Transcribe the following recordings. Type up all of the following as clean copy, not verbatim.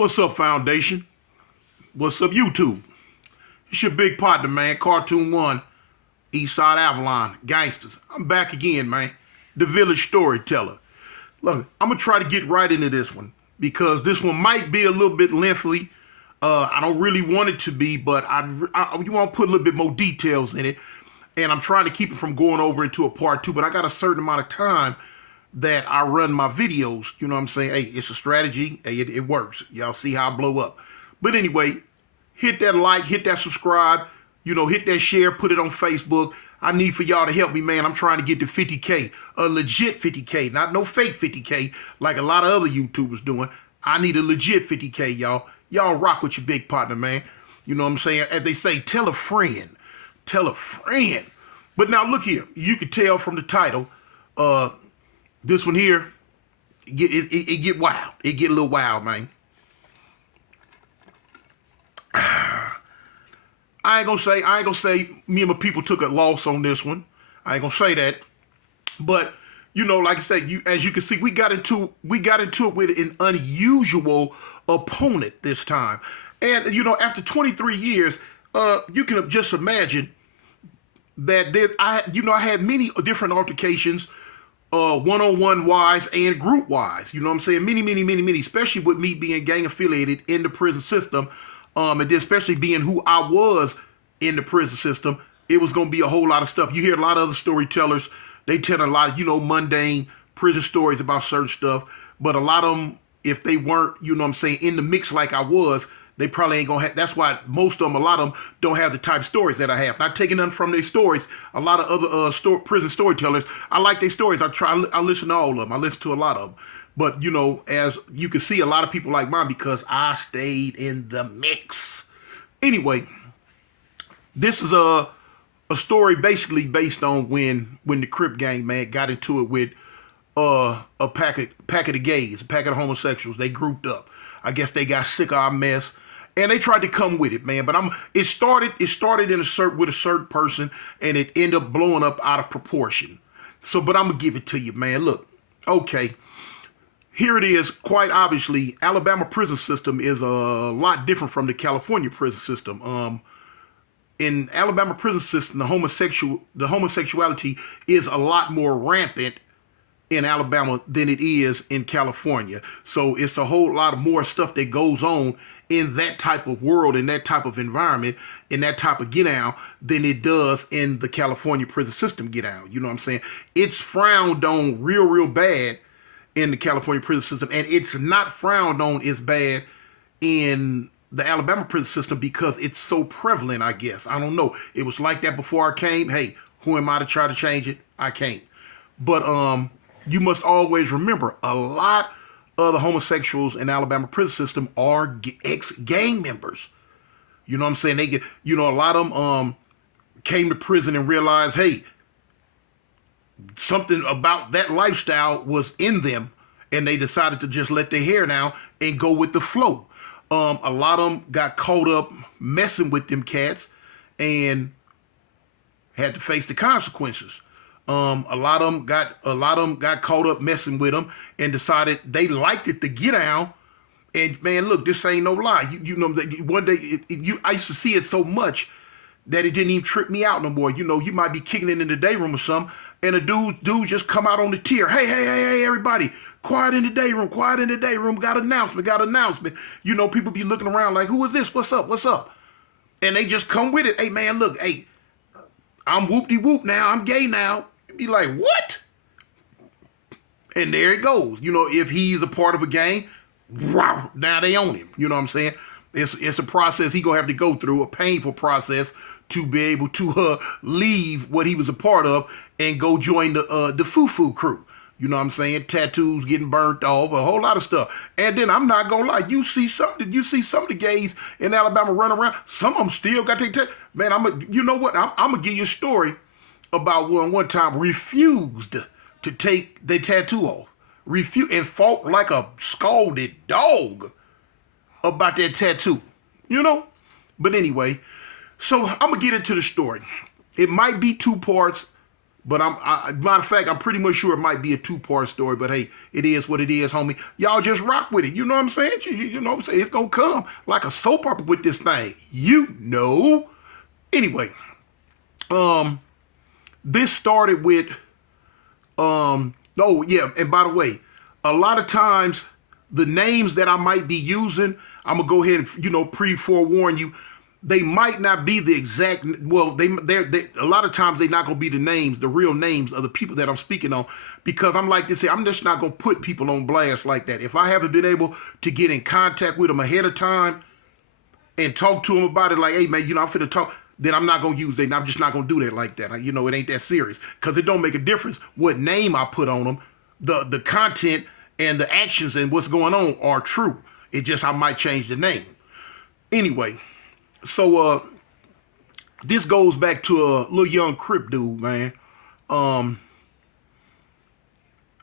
What's up, Foundation? What's up, YouTube? It's your big partner, man. Cartoon 1, Eastside Avalon, Gangsters. I'm back again, man. The village storyteller. Look, I'm going to try to get right into this one because this one might be a little bit lengthy. I don't really want it to be, but you want to put a little bit more details in it. And I'm trying to keep it from going over into a part 2, but I got a certain amount of time that I run my videos. You know what I'm saying? Hey, it's a strategy. Hey, it works. Y'all see how I blow up. But anyway, hit that like, hit that subscribe, hit that share, put it on Facebook. I need for y'all to help me, man. I'm trying to get to 50K, a legit 50K, not no fake 50K like a lot of other YouTubers doing. I need a legit 50K, y'all. Y'all rock with your big partner, man. You know what I'm saying? As they say, tell a friend. Tell a friend. But now look here. You can tell from the title, this one here, it get wild. It get a little wild, man. I ain't gonna say me and my people took a loss on this one. I ain't gonna say that. But like I said, as you can see, we got into it with an unusual opponent this time. And after 23 years, you can just imagine that I had many different altercations, one-on-one wise and group wise. You know what I'm saying? Many, especially with me being gang affiliated in the prison system. And then especially being who I was in the prison system, it was going to be a whole lot of stuff. You hear a lot of other storytellers, they tell a lot of, mundane prison stories about certain stuff. But a lot of them, if they weren't, in the mix like I was, they probably ain't going to have. That's why most of them, a lot of them don't have the type of stories that I have. Not taking nothing from their stories. A lot of other prison storytellers, I like their stories. I listen to all of them. I listen to a lot of them. But, as you can see, a lot of people like mine because I stayed in the mix. Anyway, this is a story basically based on when the Crip gang, man, got into it with a packet of gays, a packet of homosexuals. They grouped up. I guess they got sick of our mess. And they tried to come with it, man. But it started with a certain person, and it ended up blowing up out of proportion. But I'm going to give it to you, man. Look, okay. Here it is. Quite obviously, Alabama prison system is a lot different from the California prison system. In Alabama prison system, the homosexuality is a lot more rampant in Alabama than it is in California. So it's a whole lot of more stuff that goes on in that type of world, in that type of environment, in that type of get out than it does in the California prison system get out. You know what I'm saying? It's frowned on real bad in the California prison system, and it's not frowned on as bad in the Alabama prison system because it's so prevalent, I guess. I don't know. It was like that before I came. Hey, who am I to try to change it? I can't. But you must always remember, a lot of the homosexuals in Alabama prison system are ex-gang members. You know what I'm saying? They get, a lot of them came to prison and realized, hey, something about that lifestyle was in them, and they decided to just let their hair down and go with the flow. A lot of them got caught up messing with them cats and had to face the consequences. A lot of them got caught up messing with them and decided they liked it to get out. And man, look, this ain't no lie. One day I used to see it so much that it didn't even trip me out no more. You might be kicking it in the day room or something, and a dude just come out on the tier. Hey, everybody, quiet in the day room, got announcement. People be looking around like, who is this? What's up? And they just come with it. Hey, man, look, hey, I'm whoop-de-whoop now, I'm gay now. Be like, what? And there it goes. If he's a part of a gang, wow, now they own him. You know what I'm saying? It's a process he gonna have to go through, a painful process to be able to leave what he was a part of and go join the foo-foo crew. You know what I'm saying? Tattoos getting burnt off, a whole lot of stuff. And then I'm not gonna lie, you see some of the gays in Alabama run around. Some of them still got their man. I'm gonna give you a story about one time refused to take their tattoo off. Refused and fought like a scalded dog about that tattoo. But anyway, so I'm gonna get into the story. It might be 2 parts. But matter of fact, I'm pretty much sure it might be a two-part story. But hey, it is what it is, homie. Y'all just rock with it. You know what I'm saying? You know what I'm saying? It's gonna come like a soap opera with this thing. You know. Anyway, this started with oh yeah, and by the way, a lot of times the names that I might be using, I'm gonna go ahead and pre-forewarn you. They might not be the exact. Well, they a lot of times they're not gonna be the names, the real names of the people that I'm speaking on, because I'm like this here. I'm just not gonna put people on blast like that. If I haven't been able to get in contact with them ahead of time and talk to them about it, like, hey man, I'm finna talk, then I'm not gonna use that. I'm just not gonna do that like that. It ain't that serious, because it don't make a difference what name I put on them. The content and the actions and what's going on are true. It just I might change the name. Anyway, so this goes back to a little young crip dude, man.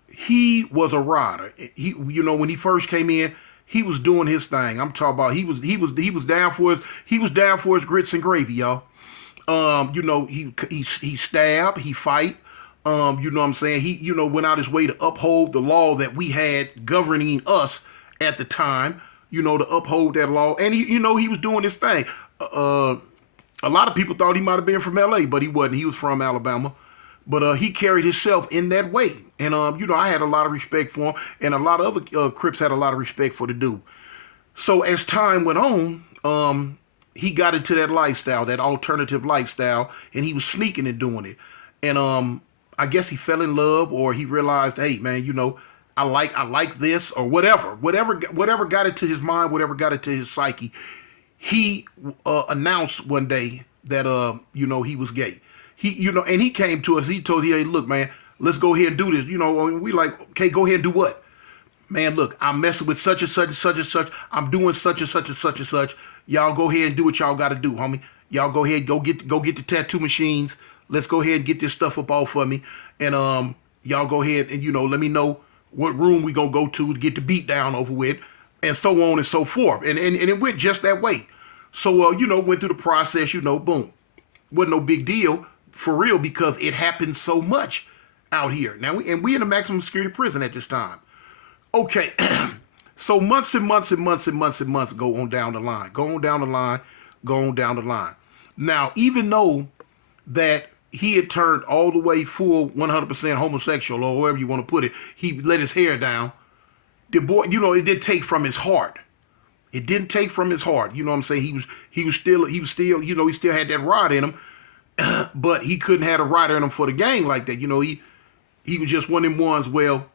He was a rider. When he first came in, he was doing his thing. I'm talking about he was down for his grits and gravy, y'all. He stabbed, he fight. You know what I'm saying? He went out his way to uphold the law that we had governing us at the time. To uphold that law, and he was doing his thing. A lot of people thought he might have been from L.A., but he wasn't. He was from Alabama. But he carried himself in that way. And, I had a lot of respect for him, and a lot of other Crips had a lot of respect for the dude. So as time went on, he got into that lifestyle, that alternative lifestyle, and he was sneaking and doing it. And I guess he fell in love, or he realized, hey, man, I like this, or whatever got into his mind, whatever got into his psyche. He announced one day that he was gay. And he came to us. He told us, hey, look, man, let's go ahead and do this. We like, okay, go ahead and do what? Man, look, I'm messing with such and such and such and such. I'm doing such and such and such and such. Y'all go ahead and do what y'all got to do, homie. Y'all go ahead, go get the tattoo machines. Let's go ahead and get this stuff up off of me. And y'all go ahead and let me know what room we gonna go to get the beat down over with, and so on and so forth. And it went just that way. So went through the process. Boom, wasn't no big deal for real, because it happened so much out here. Now we in a maximum security prison at this time. Okay, so months and months and months and months and months go on down the line. Now, even though that he had turned all the way full 100% homosexual, or however you want to put it, he let his hair down. The boy, it didn't take from his heart. It didn't take from his heart. You know what I'm saying? He still had that rod in him, but he couldn't have a rider in him for the gang like that. He was just one of them ones. Well,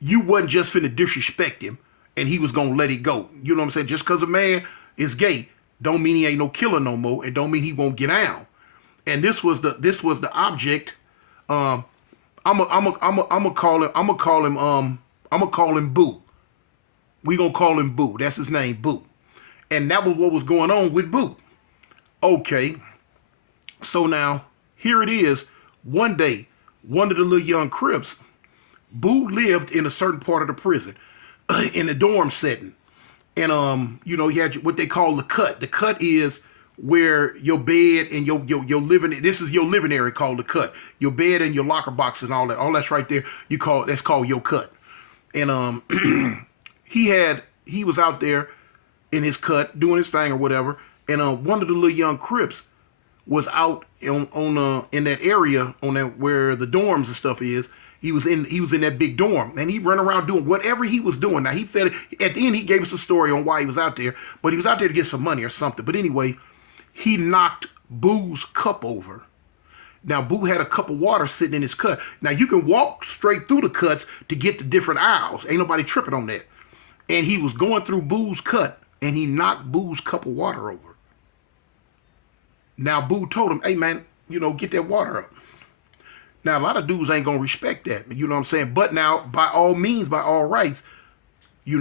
you wasn't just finna disrespect him, and he was gonna let it go. You know what I'm saying? Just because a man is gay, don't mean he ain't no killer no more, and don't mean he won't get down. And this was the object. I'm gonna call him Boo. We gonna call him Boo. That's his name, Boo. And that was what was going on with Boo. Okay. So now, here it is. One day, one of the little young Crips, Boo lived in a certain part of the prison, in a dorm setting. And, he had what they call the cut. The cut is where your bed and your living, this is your living area called the cut. Your bed and your locker box and all that's right there. That's called your cut. And he was out there in his cut doing his thing or whatever. And one of the little young Crips was out in that area where the dorms and stuff is. He was in that big dorm, and he run around doing whatever he was doing. Now at the end he gave us a story on why he was out there, but he was out there to get some money or something. But anyway, he knocked Boo's cup over. Now Boo had a cup of water sitting in his cut. Now you can walk straight through the cuts to get the different aisles. Ain't nobody tripping on that. And he was going through Boo's cut, and he knocked Boo's cup of water over. Now Boo told him, hey man, get that water up. Now a lot of dudes ain't gonna respect that, you know what I'm saying? But now, by all means, by all rights, he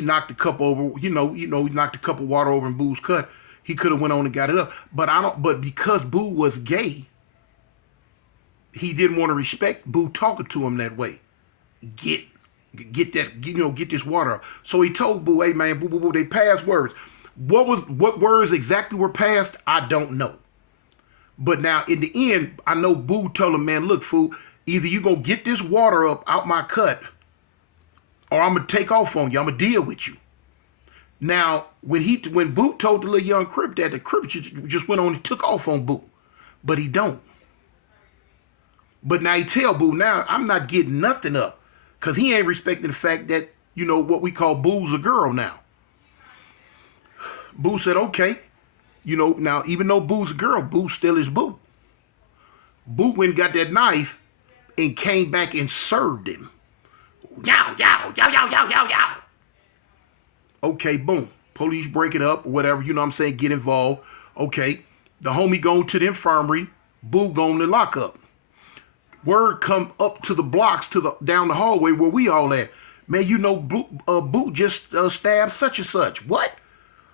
knocked the cup over, he knocked the cup of water over in Boo's cut. He could have went on and got it up. But because Boo was gay, he didn't want to respect Boo talking to him that way. Get that, get this water up. So he told Boo, hey man, Boo, they passed words. What words exactly were passed, I don't know. But now in the end, I know Boo told him, man, look, fool, either you gonna get this water up out my cut, or I'm gonna take off on you. I'm gonna deal with you. Now, when Boo told the little young Crip that, the Crip just went on and took off on Boo. But he don't. But now he tell Boo, now I'm not getting nothing up. Because he ain't respecting the fact that, what we call Boo's a girl now. Boo said, okay. Now even though Boo's a girl, Boo still is Boo. Boo went and got that knife and came back and served him. Yow, yow, yow, yow, yow, yow, yow. Okay, boom. Police break it up, whatever, get involved. Okay, the homie going to the infirmary, Boo going to lock up. Word come up to the blocks, down the hallway where we all at. Man, Boo just stabbed such and such. What?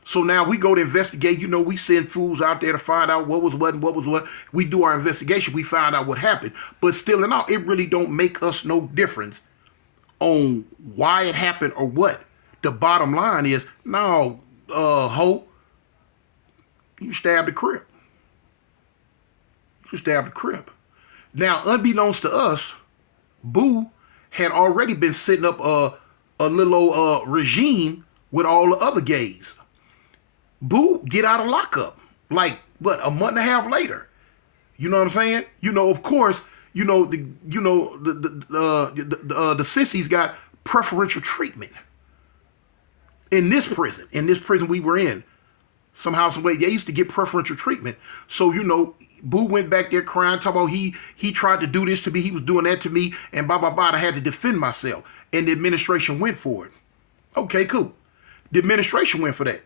So now we go to investigate. We send fools out there to find out what was what and what was what. We do our investigation. We find out what happened. But still in all, it really don't make us no difference on why it happened or what. The bottom line is, no, ho, you stabbed the Crip. You stabbed the Crip. Now, unbeknownst to us, Boo had already been setting up a little old regime with all the other gays. Boo get out of lockup, like, what, a month and a half later. You know what I'm saying? Of course, the sissies got preferential treatment. In this prison we were in, somehow, some way, they used to get preferential treatment. So, Boo went back there crying, talking about he tried to do this to me, he was doing that to me, and blah, blah, blah. I had to defend myself. And the administration went for it. Okay, cool. The administration went for that.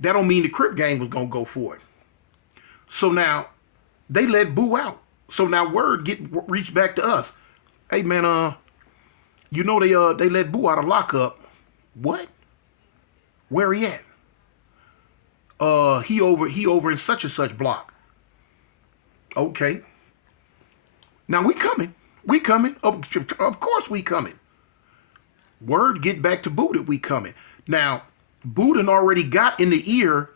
That don't mean the Crip gang was going to go for it. So now, they let Boo out. So now word reached back to us. Hey, man, they let Boo out of lockup. What? Where he at? He over in such and such block. Okay. Now we coming. We coming. Of course we coming. Word get back to Boo that we coming. Now, Boo done already got in the ear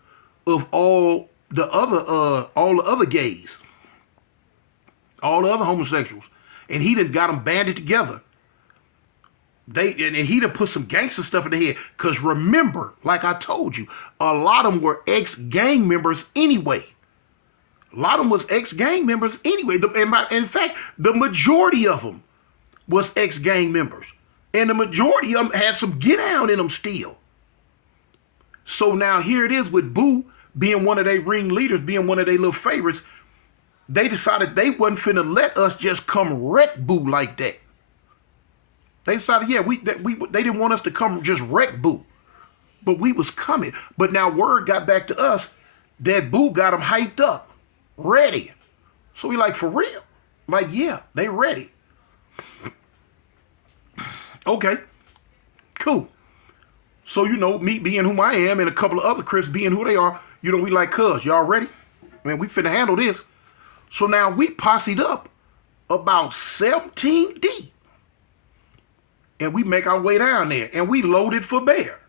of all the other gays, all the other homosexuals, and he done got them banded together. And he done put some gangster stuff in their head. Because remember, like I told you, a lot of them were ex-gang members anyway. A lot of them was ex-gang members anyway. In fact, the majority of them was ex-gang members. And the majority of them had some get down in them still. So now here it is with Boo being one of their ring leaders, being one of their little favorites. They decided they wasn't finna let us just come wreck Boo like that. They decided, they didn't want us to come just wreck Boo. But we was coming. But now word got back to us that Boo got them hyped up, ready. So we like, for real? Like, yeah, they ready. Okay, cool. So, me being whom I am and a couple of other Crips being who they are, we like, cuz, y'all ready? Man, we finna handle this. So now we posseed up about 17 deep. And we make our way down there, and we loaded for bear.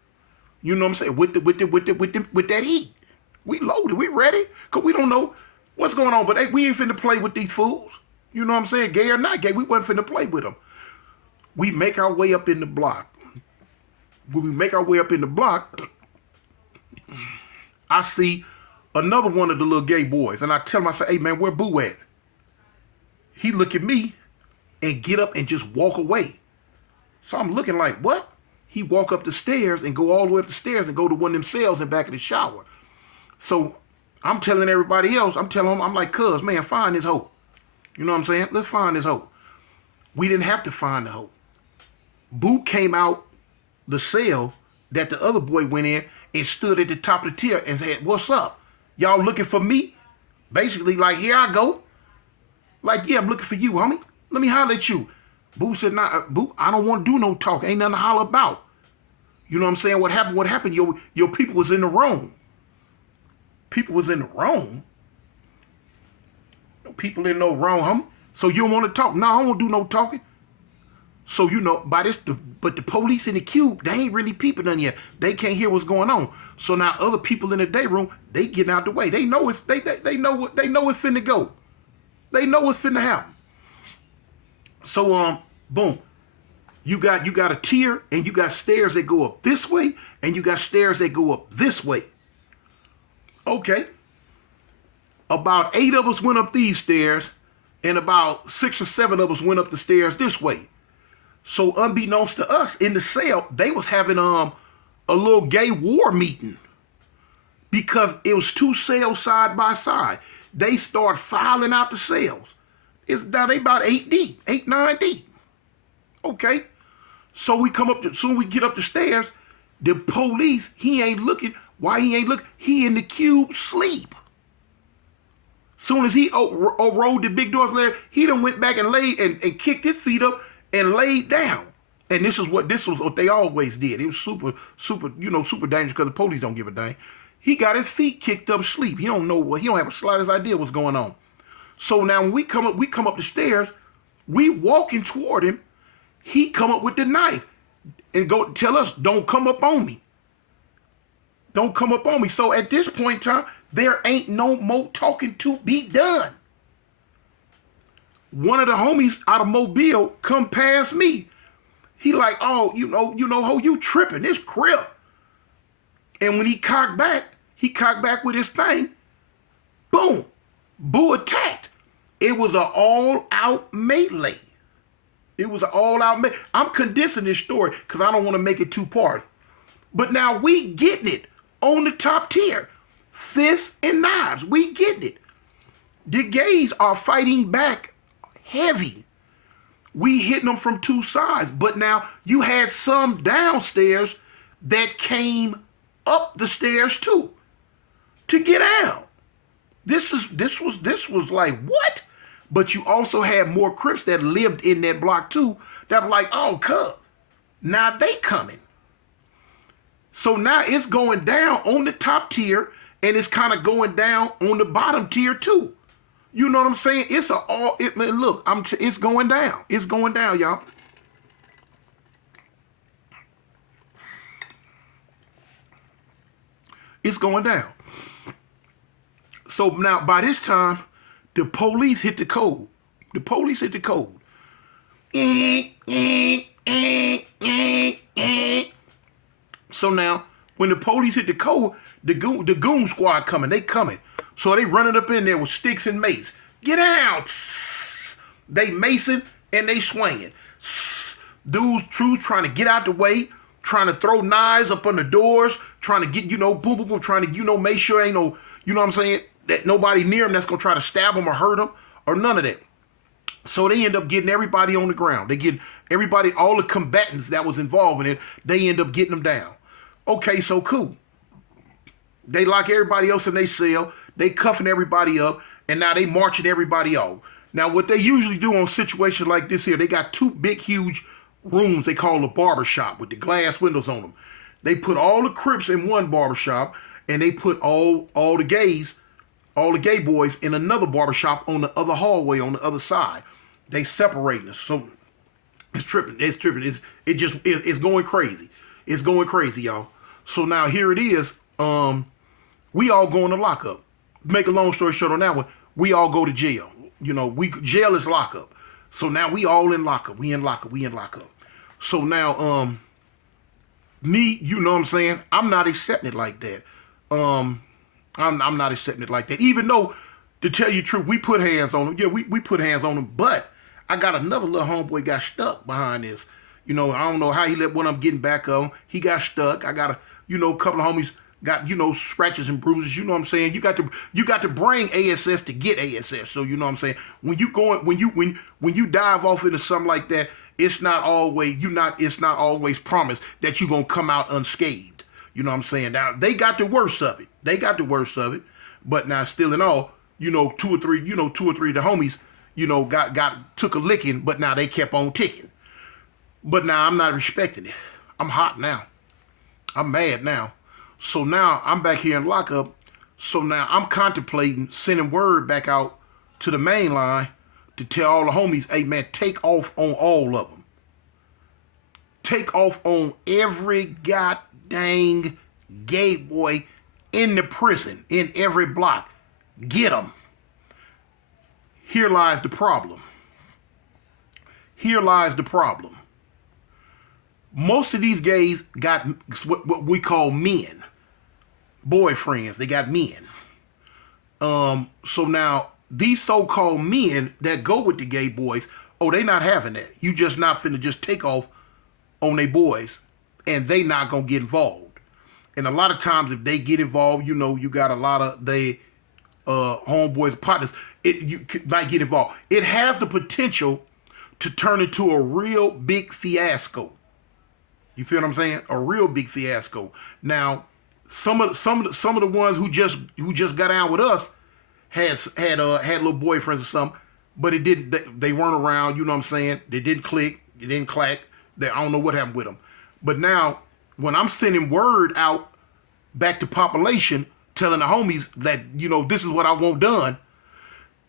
You know what I'm saying? With that heat, we loaded. We ready? Cause we don't know what's going on. But hey, we ain't finna play with these fools. You know what I'm saying? Gay or not gay, we wasn't finna play with them. We make our way up in the block. When we make our way up in the block, I see another one of the little gay boys, and I tell him, I say, "Hey man, where Boo at?" He look at me and get up and just walk away. So I'm looking like, what? He walk up the stairs and go all the way up the stairs and go to one of them cells in back of the shower. So I'm telling everybody else, I'm like, cuz, man, find this hoe. You know what I'm saying? Let's find this hoe. We didn't have to find the hoe. Boo came out the cell that the other boy went in and stood at the top of the tier and said, "What's up? Y'all looking for me?" Basically, like, here I go. Like, yeah, I'm looking for you, homie. Let me holler at you. Boo said, "Nah, Boo, I don't want to do no talk. Ain't nothing to holler about." You know what I'm saying? What happened? What happened? Your people was in the wrong. People was in the wrong. People in no wrong, homie. So you don't want to talk? No, I don't want to do no talking. So, by this, but the police in the cube, they ain't really peeping none yet. They can't hear what's going on. So now other people in the day room, they getting out the way. They know they know it's finna go. They know what's finna happen. So boom. You got a tier and you got stairs that go up this way and you got stairs that go up this way. Okay. About 8 of us went up these stairs and about 6 or 7 of us went up the stairs this way. So unbeknownst to us in the cell, they was having a little gay war meeting because it was 2 cells side by side. They start filing out the cells. It's now they about 8 deep, 8, 9 deep. Okay. So we come up soon we get up the stairs, the police, he ain't looking. Why he ain't looking? He in the cube sleep. Soon as he rolled the big doors later, he done went back and laid and kicked his feet up and laid down. And this was what they always did. It was super dangerous because the police don't give a dang. He got his feet kicked up sleep. He don't have a slightest idea what's going on. So now when we come up the stairs, we walking toward him. He come up with the knife and go tell us, don't come up on me. Don't come up on me. So at this point in time, there ain't no more talking to be done. One of the homies out of Mobile come past me. He like, oh, ho, you tripping, this crip. And when he cocked back with his thing, boom, Boo attacked. It was an all-out melee. It was an all-out melee. I'm condensing this story because I don't want to make it 2 parts. But now we getting it on the top tier. Fists and knives, we getting it. The gays are fighting back heavy. We hitting them from 2 sides. But now you had some downstairs that came up the stairs too to get out. This was like, what? But you also had more Crips that lived in that block too that were like, oh, cuz, now they coming. So now it's going down on the top tier and it's kind of going down on the bottom tier too. You know what I'm saying? It's it's going down. It's going down, y'all. It's going down. So now by this time, the police hit the code. The police hit the code. So now, when the police hit the code, the goon squad coming. They coming. So they running up in there with sticks and mace. Get out! They macing and they swinging. Dudes trying to get out the way, trying to throw knives up on the doors, trying to get, boom, boom, boom, trying to, make sure ain't no, what I'm saying, that nobody near them that's going to try to stab them or hurt them or none of that. So they end up getting everybody on the ground. They get everybody, all the combatants that was involved in it, they end up getting them down. Okay, so cool. They lock everybody else in their cell. They cuffing everybody up, and now they marching everybody off. Now, what they usually do on situations like this here, they got 2 big, huge rooms they call a barber shop with the glass windows on them. They put all the Crips in one barber shop, and they put all the gays, all the gay boys in another barber shop on the other hallway on the other side. They separating us. So it's tripping. It's tripping. It's going crazy. It's going crazy, y'all. So now here it is. We all go in the lockup. Make a long story short on that one, we all go to jail. Jail is lockup. So now we all in lockup. We in lockup. So now, me, you know what I'm saying? I'm not accepting it like that. I'm not accepting it like that. Even though, to tell you the truth, we put hands on them. Yeah, we put hands on them. But I got another little homeboy got stuck behind this. I don't know how he let one of them getting back on. He got stuck. I got a couple of homies got, scratches and bruises. You know what I'm saying? You got to bring ASS to get ASS. So you know what I'm saying? When you dive off into something like that, it's not always promised that you're gonna come out unscathed. You know what I'm saying? Now they got the worst of it. But now still in all, 2 or 3 of the homies, took a licking, but now they kept on ticking. But now I'm not respecting it. I'm hot now. I'm mad now. So now I'm back here in lockup. So now I'm contemplating sending word back out to the main line to tell all the homies, hey man, take off on all of them. take off on every goddamn gay boy in the prison, in every block. Get them. Here lies the problem. Here lies the problem. Most of these gays got what we call men. Boyfriends. They got men. So now, these so-called men that go with the gay boys, oh, they not having that. You just not finna just take off on they boys, and they not gonna get involved. And a lot of times, if they get involved, you know, you got a lot of they homeboys, partners, you might get involved. It has the potential to turn into a real big fiasco. You feel what I'm saying? A real big fiasco. Now, some of the ones who just got out with us had little boyfriends or something, but it didn't. They weren't around. You know what I'm saying? They didn't click. It didn't clack. I don't know what happened with them. But now, when I'm sending word out back to population, telling the homies that, you know, this is what I want done,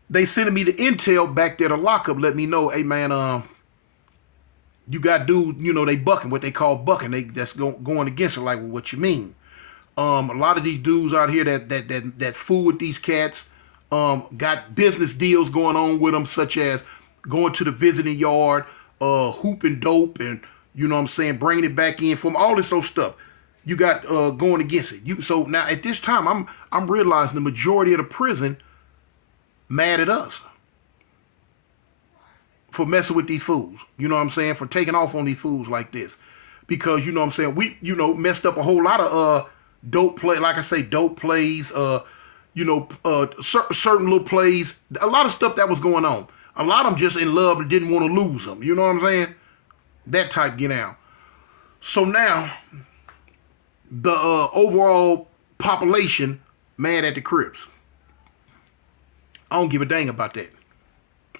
they sending me the intel back there to lockup, let me know, hey man, you got dudes, you know, they bucking, what they call bucking. That's going against it. Like, well, what you mean? A lot of these dudes out here that fool with these cats, got business deals going on with them, such as going to the visiting yard, hooping dope, and, you know what I'm saying, bringing it back in from all this old stuff. You got going against it. So now at this time, I'm realizing the majority of the prison mad at us for messing with these fools. You know what I'm saying? For taking off on these fools like this. Because, you know what I'm saying, we, you know, messed up a whole lot of dope play, like I say, dope plays, you know, certain little plays, a lot of stuff that was going on. A lot of them just in love and didn't want to lose them. You know what I'm saying? That type get out. So now, the overall population mad at the Crips. I don't give a dang about that.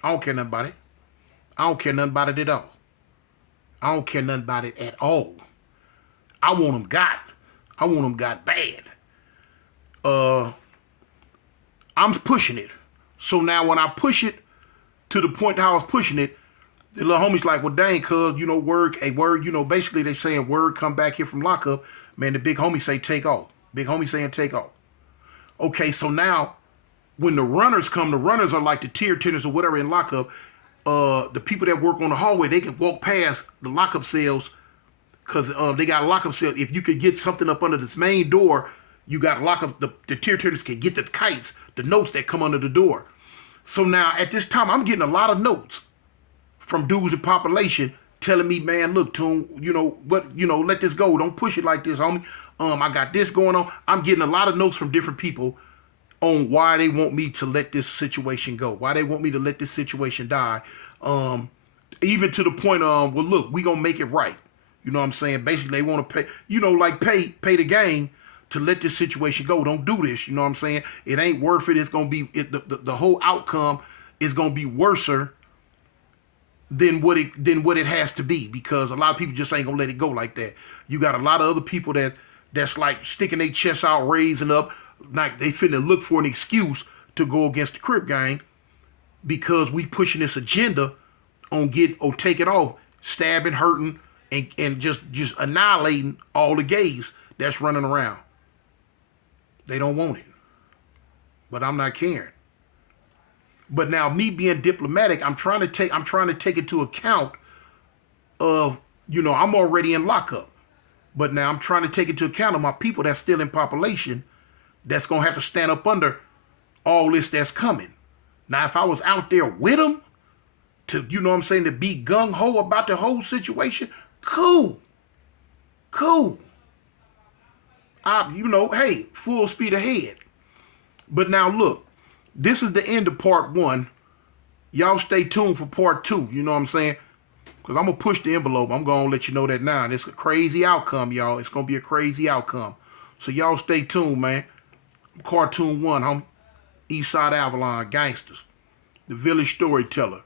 I don't care nothing about it. I don't care nothing about it at all. I don't care nothing about it at all. I want them got. I want them got bad. I'm pushing it. So now when I push it to the point how I was pushing it, the little homie's like, well, dang, cuz, you know, word, you know, basically they saying word come back here from lockup. Man, the big homie say take off. Big homie saying take off. Okay, so now when the runners come, the runners are like the tier tenders or whatever in lockup. The people that work on the hallway, they can walk past the lockup cells because they got a lockup cell. If you could get something up under this main door, you got to lock up, the tier tenders can get the kites, the notes that come under the door. So now at this time, I'm getting a lot of notes from dudes in population telling me, man, look, Toon, you know, what, you know, let this go. Don't push it like this, homie. I got this going on. I'm getting a lot of notes from different people on why they want me to let this situation go, why they want me to let this situation die. Even to the point, well, look, we gonna make it right. You know what I'm saying? Basically, they want to pay, you know, like pay the gang to let this situation go. Don't do this. You know what I'm saying? It ain't worth it. It's gonna be the whole outcome is gonna be worser than what it has to be, because a lot of people just ain't gonna let it go like that. You got a lot of other people that's like sticking their chests out, raising up, like they finna look for an excuse to go against the Crip gang because we pushing this agenda on take it off, stabbing, hurting, and just annihilating all the gays that's running around. They don't want it, but I'm not caring. But now, me being diplomatic, I'm trying to take into account of, you know, I'm already in lockup, but now I'm trying to take into account of my people that's still in population that's gonna have to stand up under all this that's coming. Now, if I was out there with them to, you know what I'm saying, to be gung ho about the whole situation, cool. You know, hey, full speed ahead. But now look. This is the end of part 1. Y'all stay tuned for part 2. You know what I'm saying? Because I'm going to push the envelope. I'm going to let you know that now. And it's a crazy outcome, y'all. It's going to be a crazy outcome. So y'all stay tuned, man. Cartoon 1, homie. Eastside Avalon, Gangsters. The Village Storyteller.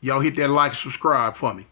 Y'all hit that like and subscribe for me.